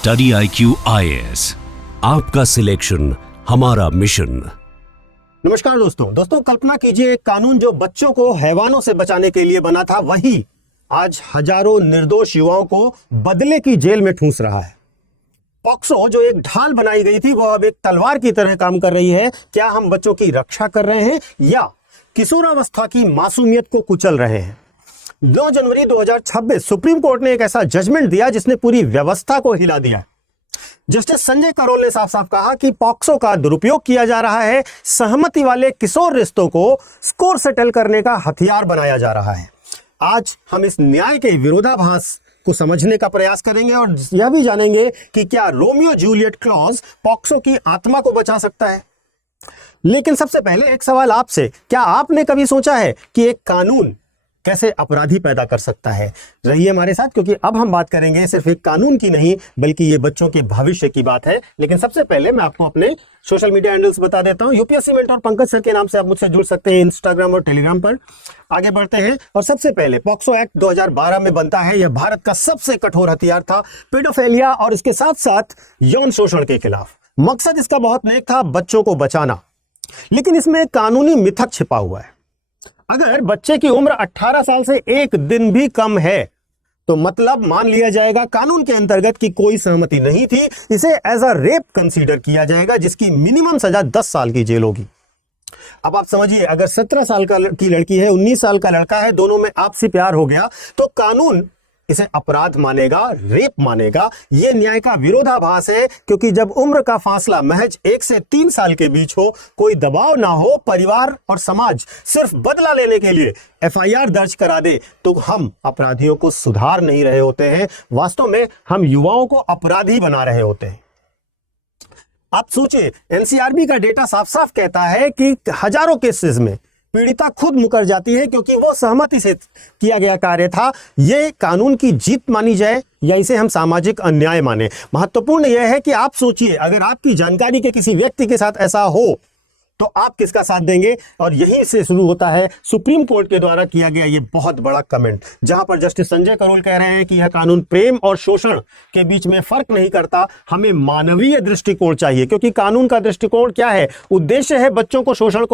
Study IQ IAS, आपका selection हमारा mission. नमस्कार दोस्तों, कल्पना कीजिए एक कानून जो बच्चों को हैवानों से बचाने के लिए बना था, वही आज हजारों निर्दोष युवाओं को बदले की जेल में ठूंस रहा है। पॉक्सो जो एक ढाल बनाई गई थी, वो अब एक तलवार की तरह काम कर रही है। क्या हम बच्चों की रक्षा कर रहे हैं या किशोरावस्था की मासूमियत को कुचल रहे हैं? 9 जनवरी 2026 सुप्रीम कोर्ट ने एक ऐसा जजमेंट दिया जिसने पूरी व्यवस्था को हिला दिया। जस्टिस संजय करोल ने साफ साफ कहा कि पॉक्सो का दुरुपयोग किया जा रहा है, सहमति वाले किशोर रिश्तों को स्कोर सेटल करने का हथियार बनाया जा रहा है। आज हम इस न्याय के विरोधाभास को समझने का प्रयास करेंगे और यह भी जानेंगे कि क्या रोमियो जूलियट क्लॉज पॉक्सो की आत्मा को बचा सकता है। लेकिन सबसे पहले एक सवाल आपसे, क्या आपने कभी सोचा है कि एक कानून कैसे अपराधी पैदा कर सकता है? रहिए हमारे साथ, क्योंकि अब हम बात करेंगे सिर्फ एक कानून की नहीं, बल्कि ये बच्चों के भविष्य की बात है। लेकिन सबसे पहले मैं आपको अपने सोशल मीडिया हैंडल्स बता देता हूं। यूपीएससी मेंटर पंकज सर के नाम से आप मुझसे जुड़ सकते हैं इंस्टाग्राम और टेलीग्राम पर। आगे बढ़ते हैं और सबसे पहले पॉक्सो एक्ट 2012 में बनता है। यह भारत का सबसे कठोर हथियार था पेडोफिलिया और इसके साथ साथ यौन शोषण के खिलाफ। मकसद इसका बहुत नेक था, बच्चों को बचाना। लेकिन इसमें एक कानूनी मिथक छिपा हुआ है। अगर बच्चे की उम्र 18 साल से एक दिन भी कम है तो मतलब मान लिया जाएगा कानून के अंतर्गत कि कोई सहमति नहीं थी, इसे एज अ रेप कंसीडर किया जाएगा, जिसकी मिनिमम सजा 10 साल की जेल होगी। अब आप समझिए, अगर 17 साल की लड़की है, 19 साल का लड़का है, दोनों में आपसी प्यार हो गया तो कानून इसे अपराध मानेगा, रेप मानेगा। यह न्याय का विरोधाभास है, क्योंकि जब उम्र का फासला महज 1 से 3 साल के बीच हो, कोई दबाव ना हो, परिवार और समाज सिर्फ बदला लेने के लिए FIR दर्ज करा दे, तो हम अपराधियों को सुधार नहीं रहे होते हैं, वास्तव में हम युवाओं को अपराधी बना रहे होते हैं। आप सोचिए, NCRB का डेटा साफ साफ कहता है कि हजारों केसेस में पीड़िता खुद मुकर जाती है क्योंकि वो सहमति से किया गया कार्य था। ये कानून की जीत मानी जाए या इसे हम सामाजिक अन्याय माने, महत्वपूर्ण यह है कि आप सोचिए, अगर आपकी जानकारी के किसी व्यक्ति के साथ ऐसा हो तो आप किसका साथ देंगे? और यहीं से शुरू होता है सुप्रीम कोर्ट के द्वारा किया गया ये बहुत बड़ा कमेंट, जहां पर जस्टिस संजय करोल कह रहे हैं कि यह कानून प्रेम और शोषण के बीच में फर्क नहीं करता, हमें मानवीय दृष्टिकोण चाहिए। क्योंकि कानून का दृष्टिकोण क्या है? उद्देश्य है बच्चों को शोषण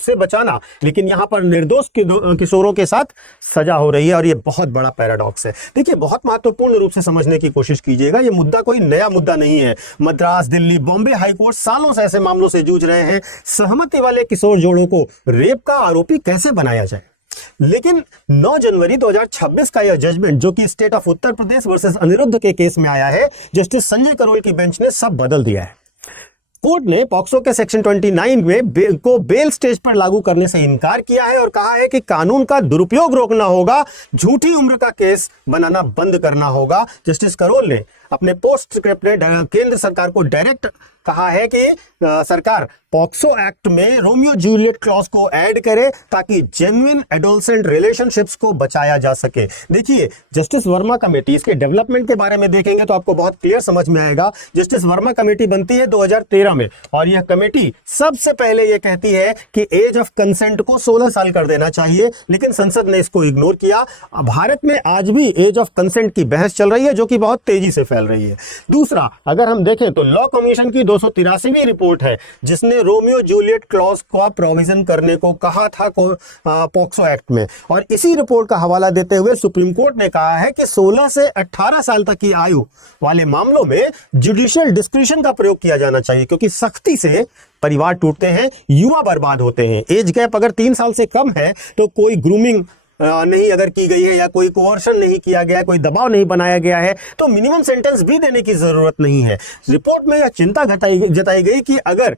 से बचाना, लेकिन यहां पर निर्दोष किशोरों के साथ सजा हो रही है और यह बहुत बड़ा पैराडॉक्स है। देखिए, बहुत महत्वपूर्ण रूप से समझने की कोशिश कीजिएगा। यह मुद्दा कोई नया मुद्दा नहीं है। मद्रास, दिल्ली, बॉम्बे हाईकोर्ट सालों से ऐसे मामलों से जूझ रहे हैं। सहमति वाले किशोर जोड़ों को रेप का आरोपी कैसे बनाया जाए? लेकिन 9 जनवरी 2026 का यह जजमेंट, जो कि state of Uttar Pradesh versus Anirudh के केस में आया है, जस्टिस संजय करोल की बेंच ने सब बदल दिया है। कोर्ट ने पॉक्सो के सेक्शन 29 में को बेल स्टेज पर लागू करने से इनकार किया है और कहा है कि कानून का दुरुपयोग रोकना होगा, झूठी उम्र का केस बनाना बंद करना होगा। जस्टिस करोल ने अपने पोस्ट स्क्रिप्ट में केंद्र सरकार को डायरेक्ट कहा है कि सरकार पॉक्सो एक्ट में रोमियो जूलियट क्लॉज को ऐड करे ताकि जेन्युइन एडोलसेंट रिलेशनशिप्स को बचाया जा सके। देखिए, जस्टिस वर्मा कमेटी, इसके डेवलपमेंट के बारे में देखेंगे तो आपको बहुत क्लियर समझ में आएगा। जस्टिस वर्मा कमेटी बनती है 2013 में और यह कमेटी सबसे पहले यह कहती है कि एज ऑफ कंसेंट को 16 साल कर देना चाहिए, लेकिन संसद ने इसको इग्नोर किया। भारत में आज भी एज ऑफ कंसेंट की बहस चल रही है, जो कि बहुत तेजी से फैल रही है। दूसरा, अगर हम देखें तो लॉ कमीशन की 283वीं रिपोर्ट है, जिसने रोमियो जूलियट क्लॉज का प्रोविजन करने को कहा था पॉक्सो एक्ट में, और इसी रिपोर्ट का हवाला देते हुए सुप्रीम कोर्ट ने कहा है कि 16 से 18 साल तक की आयु वाले मामलों में जुडिशियल डिस्क्रिशन का प्रयोग किया जाना चाहिए, क्योंकि सख्ती से परिवार टूटते हैं, युवा बर्बाद होते हैं। एज गैप अगर 3 साल से कम है तो कोई ग्रूमिंग नहीं अगर की गई है या कोई कोवर्शन नहीं किया गया है, कोई दबाव नहीं बनाया गया है, तो मिनिमम सेंटेंस भी देने की जरूरत नहीं है। रिपोर्ट में यह चिंता जताई गई कि अगर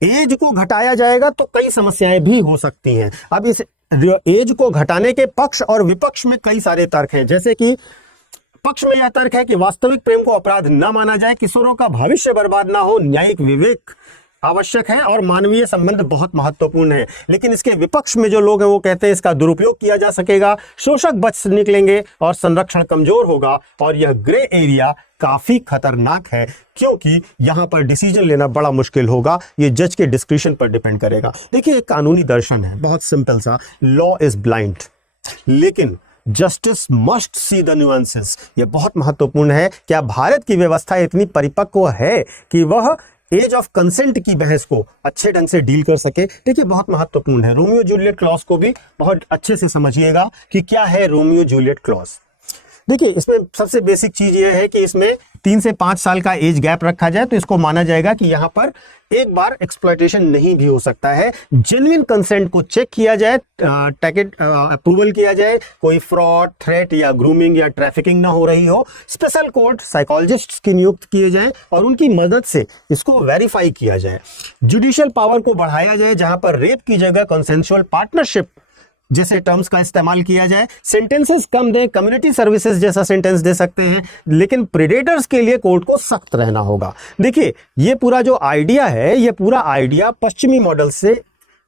एज को घटाया जाएगा तो कई समस्याएं भी हो सकती हैं। अब इस एज को घटाने के पक्ष और विपक्ष में कई सारे तर्क हैं, जैसे कि पक्ष में यह तर्क है कि वास्तविक प्रेम को अपराध न माना जाए, किशोरों का भविष्य बर्बाद ना हो, न्यायिक विवेक आवश्यक है और मानवीय संबंध बहुत महत्वपूर्ण है। लेकिन इसके विपक्ष में जो लोग हैं वो कहते हैं इसका दुरुपयोग किया जा सकेगा, शोषक बच निकलेंगे और संरक्षण कमजोर होगा। और यह ग्रे एरिया काफी खतरनाक है, क्योंकि यहां पर डिसीजन लेना बड़ा मुश्किल होगा। ये जज के डिस्क्रिशन पर डिपेंड करेगा। देखिए, एक कानूनी दर्शन है बहुत सिंपल सा, लॉ इज ब्लाइंड। लेकिन justice must see the nuances. ये बहुत महत्वपूर्ण है। क्या भारत की व्यवस्था इतनी परिपक्व है कि वह एज ऑफ कंसेंट की बहस को अच्छे ढंग से डील कर सके? देखिए, बहुत महत्वपूर्ण है। रोमियो जूलियट क्लॉज को भी बहुत अच्छे से समझिएगा कि क्या है रोमियो जूलियट क्लॉज। देखिए, इसमें सबसे बेसिक चीज ये है कि इसमें 3 से 5 साल का एज गैप रखा जाए तो इसको माना जाएगा कि यहाँ पर एक बार एक्सप्लॉयटेशन नहीं भी हो सकता है। जेन्युइन कंसेंट को चेक किया जाए, टैकेट अप्रूवल किया जाए, कोई फ्रॉड, थ्रेट या ग्रूमिंग या ट्रैफिकिंग ना हो रही हो। स्पेशल कोर्ट साइकोलॉजिस्ट की नियुक्त किए जाएं और उनकी मदद से इसको वेरीफाई किया जाए। जुडिशियल पावर को बढ़ाया जाए, जहां पर रेप की जगह कंसेंसुअल पार्टनरशिप जैसे टर्म्स का इस्तेमाल किया जाए। सेंटेंसेस कम दें, कम्युनिटी सर्विसेज जैसा सेंटेंस दे सकते हैं, लेकिन प्रेडेटर्स के लिए कोर्ट को सख्त रहना होगा। देखिए, ये पूरा जो आइडिया है, ये पूरा आइडिया पश्चिमी मॉडल से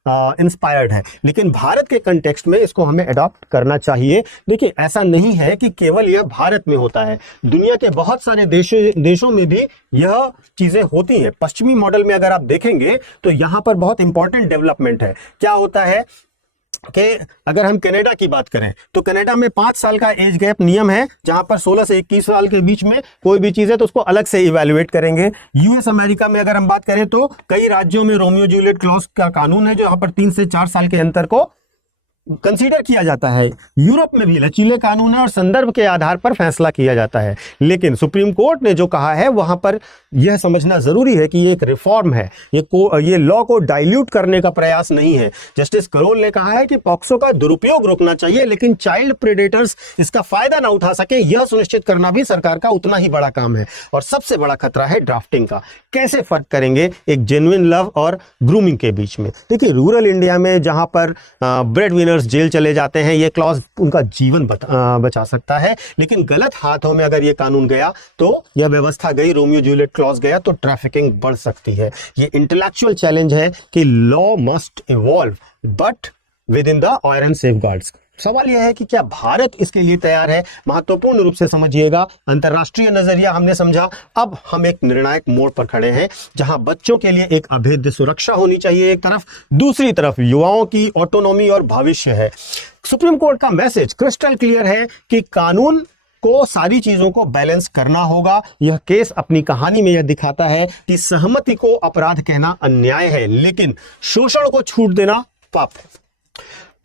इंस्पायर्ड है, लेकिन भारत के कंटेक्स्ट में इसको हमें अडॉप्ट करना चाहिए। देखिए, ऐसा नहीं है कि केवल यह भारत में होता है, दुनिया के बहुत सारे देशों में भी यह चीजें होती हैं। पश्चिमी मॉडल में अगर आप देखेंगे तो यहां पर बहुत इंपॉर्टेंट डेवलपमेंट है। क्या होता है कि अगर हम कनाडा की बात करें तो कनाडा में 5 साल का एज गैप नियम है, जहां पर 16 से 21 साल के बीच में कोई भी चीज है तो उसको अलग से इवैल्यूएट करेंगे। यूएस अमेरिका में अगर हम बात करें तो कई राज्यों में रोमियो जूलियट क्लॉज का कानून है, जो यहाँ पर 3 से 4 साल के अंतर को कंसीडर किया जाता है। यूरोप में भी लचीले कानून है और संदर्भ के आधार पर फैसला किया जाता है, लेकिन सुप्रीम कोर्ट ने जो कहा है वहां पर यह समझना जरूरी है कि ये एक रिफॉर्म है, ये लॉ को डाइल्यूट करने का प्रयास नहीं है। जस्टिस करोल ने कहा है कि पॉक्सो का दुरुपयोग रोकना चाहिए, लेकिन चाइल्ड प्रेडेटर्स इसका फायदा ना उठा सके, यह सुनिश्चित करना भी सरकार का उतना ही बड़ा काम है। और सबसे बड़ा खतरा है ड्राफ्टिंग का। कैसे फर्क करेंगे एक जेन्युइन लव और ग्रूमिंग के बीच में? देखिए, रूरल इंडिया में जहां पर ब्रेड विनर्स जेल चले जाते हैं, ये क्लॉज उनका जीवन बचा सकता है, लेकिन गलत हाथों में अगर ये कानून गया तो यह व्यवस्था गई, रोमियो जूलियट क्लॉज गया तो ट्रैफिकिंग बढ़ सकती है। ये इंटेलेक्चुअल चैलेंज है कि law must evolve but with in the iron safeguards. सवाल यह है कि क्या भारत इसके लिए तैयार है? महत्वपूर्ण रूप से समझिएगा, अंतर्राष्ट्रीय नजरिया हमने समझा, अब हम एक निर्णायक मोड़ पर खड़े हैं, जहां बच्चों के लिए एक अभेद्य सुरक्षा होनी चाहिए एक तरफ, दूसरी तरफ युवाओं की ऑटोनॉमी और भविष्य है। सुप्रीम कोर्ट का मैसेज क्रिस्टल क्लियर है कि कानून को सारी चीजों को बैलेंस करना होगा। यह केस अपनी कहानी में यह दिखाता है कि सहमति को अपराध कहना अन्याय है, लेकिन शोषण को छूट देना पाप है।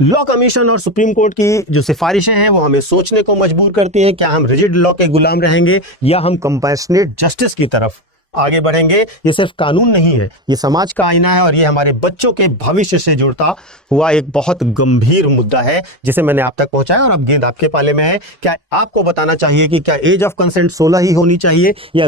लॉ कमीशन और सुप्रीम कोर्ट की जो सिफारिशें हैं वो हमें सोचने को मजबूर करती हैं। क्या हम रिजिड लॉ के गुलाम रहेंगे या हम कंपैशनेट जस्टिस की तरफ आगे बढ़ेंगे? ये सिर्फ कानून नहीं है, ये समाज का आईना है और ये हमारे बच्चों के भविष्य से जुड़ता हुआ एक बहुत गंभीर मुद्दा है, जिसे मैंने आप तक पहुंचाया और अब गेंद आपके पाले में है। क्या आपको बताना चाहिए कि क्या एज ऑफ कंसेंट 16 ही होनी चाहिए, या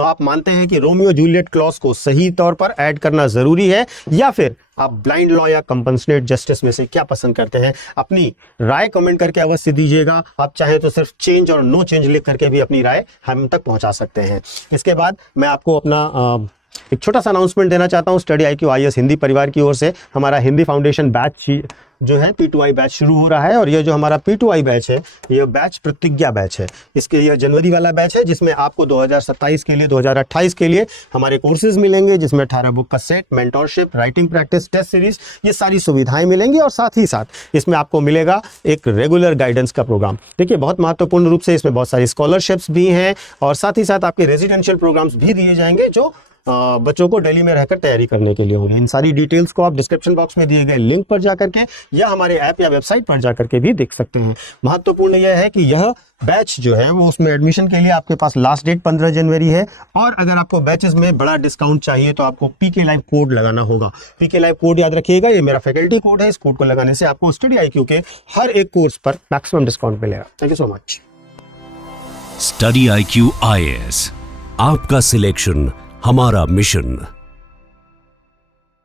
आप मानते हैं कि रोमियो जूलियट क्लॉज को सही तौर पर ऐड करना जरूरी है, या फिर आप ब्लाइंड लॉ या कंपनसेट जस्टिस में से क्या पसंद करते हैं? अपनी राय कमेंट करके अवश्य दीजिएगा। आप चाहे तो सिर्फ चेंज और नो चेंज लिख करके भी अपनी राय हम तक पहुंचा सकते हैं। इसके बाद मैं आपको अपना एक छोटा सा अनाउंसमेंट देना चाहता हूं। स्टडी IQ IAS हिंदी परिवार की ओर से हमारा हिंदी फाउंडेशन बैच जो है P2I बैच शुरू हो रहा है, और ये जो हमारा P2I बैच है, ये बैच प्रतिज्ञा बैच है। इसके यह जनवरी वाला बैच है, जिसमें आपको 2027 के लिए 2028 के लिए हमारे कोर्सेज मिलेंगे, जिसमें 18 बुक का set, mentorship, writing practice, test series, ये सारी सुविधाएं मिलेंगी, और साथ ही साथ इसमें आपको मिलेगा एक रेगुलर गाइडेंस का प्रोग्राम। देखिए, बहुत महत्वपूर्ण रूप से इसमें बहुत सारी स्कॉलरशिप्स भी हैं, और साथ ही साथ आपके रेजिडेंशियल प्रोग्राम्स भी दिए जाएंगे जो बच्चों को दिल्ली में रहकर तैयारी करने के लिए होंगे। इन सारी डिटेल्स को आप डिस्क्रिप्शन बॉक्स में दिए गए लिंक पर जाकर के या हमारे ऐप या वेबसाइट पर जाकर के भी देख सकते हैं। महत्वपूर्ण यह है कि यह बैच जो है वो उसमें एडमिशन के लिए आपके पास लास्ट डेट 15 जनवरी है, और अगर आपको बैचेस में बड़ा डिस्काउंट चाहिए तो आपको PK लाइव कोड लगाना होगा। PK लाइव कोड याद रखिएगा, ये मेरा फैकल्टी कोड है। इस कोड को लगाने से आपको स्टडी IQ के हर एक कोर्स पर मैक्सिमम डिस्काउंट मिलेगा। Thank you so much. Study IQ IAS, आपका सिलेक्शन हमारा मिशन।